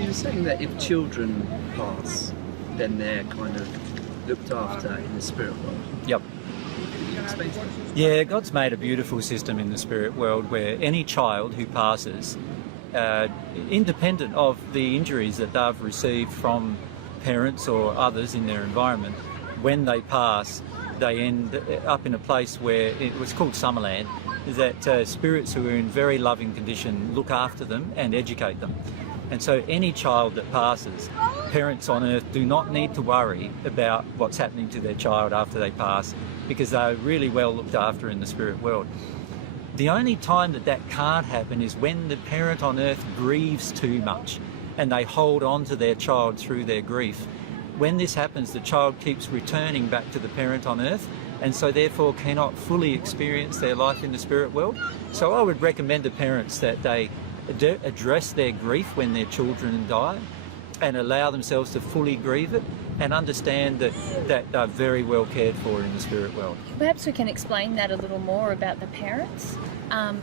So you're saying that if children pass, then they're kind of looked after in the spirit world. Yep. Can you explain that? Yeah, God's made a beautiful system in the spirit world where any child who passes, independent of the injuries that they've received from parents or others in their environment, when they pass, they end up in a place where it was called Summerland, is that spirits who are in very loving condition look after them and educate them. And so any child that passes, parents on earth do not need to worry about what's happening to their child after they pass, because they're really well looked after in the spirit world. The only time that that can't happen is when the parent on earth grieves too much and they hold on to their child through their grief. When this happens, the child keeps returning back to the parent on earth, and so therefore cannot fully experience their life in the spirit world. So I would recommend to parents that they address their grief when their children die and allow themselves to fully grieve it and understand that they're very well cared for in the spirit world. Perhaps we can explain that a little more about the parents.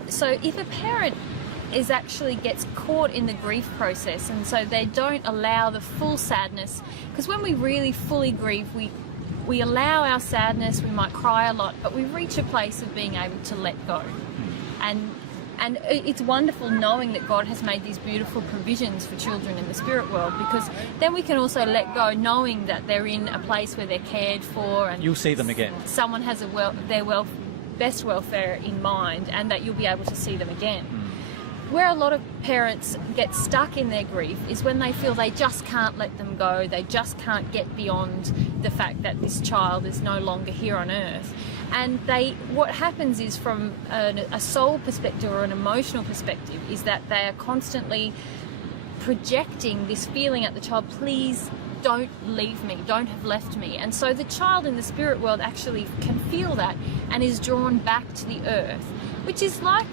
So if a parent actually gets caught in the grief process, and so they don't allow the full sadness, because when we really fully grieve, we allow our sadness, we might cry a lot, but we reach a place of being able to let go. And it's wonderful knowing that God has made these beautiful provisions for children in the spirit world, because then we can also let go knowing that they're in a place where they're cared for, and you'll see them again. Someone has their best welfare in mind, and that you'll be able to see them again. Where a lot of parents get stuck in their grief is when they feel they just can't let them go, they just can't get beyond the fact that this child is no longer here on earth. And what happens is, from a soul perspective or an emotional perspective, is that they are constantly projecting this feeling at the child, please don't leave me, don't have left me. And so the child in the spirit world actually can feel that and is drawn back to the earth, which is like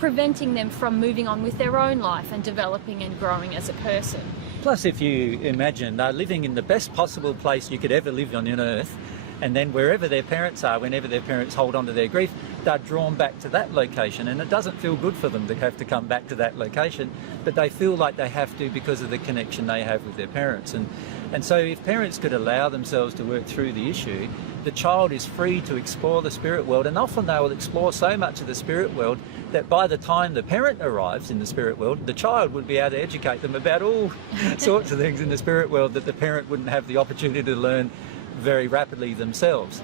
preventing them from moving on with their own life and developing and growing as a person. Plus, if you imagine they're living in the best possible place you could ever live on earth, and then wherever their parents are, whenever their parents hold on to their grief, they're drawn back to that location, and it doesn't feel good for them to have to come back to that location, but they feel like they have to because of the connection they have with their parents. And so if parents could allow themselves to work through the issue, the child is free to explore the spirit world, and often they will explore so much of the spirit world that by the time the parent arrives in the spirit world, the child would be able to educate them about all sorts of things in the spirit world that the parent wouldn't have the opportunity to learn very rapidly themselves.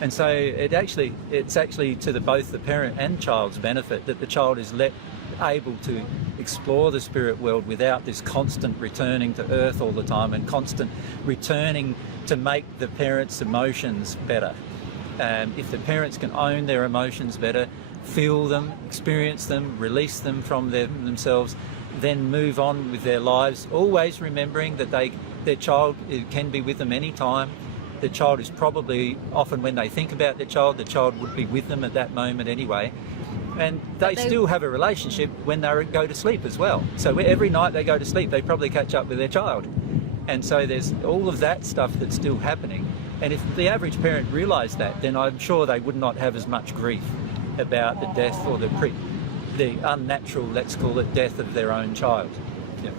And so it's actually to both the parent and child's benefit that the child is able to explore the spirit world without this constant returning to earth all the time and constant returning to make the parents' emotions better. If the parents can own their emotions better, feel them, experience them, release them from themselves, then move on with their lives, always remembering that their child can be with them anytime. The child is probably, often when they think about the child would be with them at that moment anyway. And they still have a relationship when they go to sleep as well. So every night they go to sleep, they probably catch up with their child. And so there's all of that stuff that's still happening. And if the average parent realised that, then I'm sure they would not have as much grief about the death or the unnatural, let's call it, death of their own child. Yeah.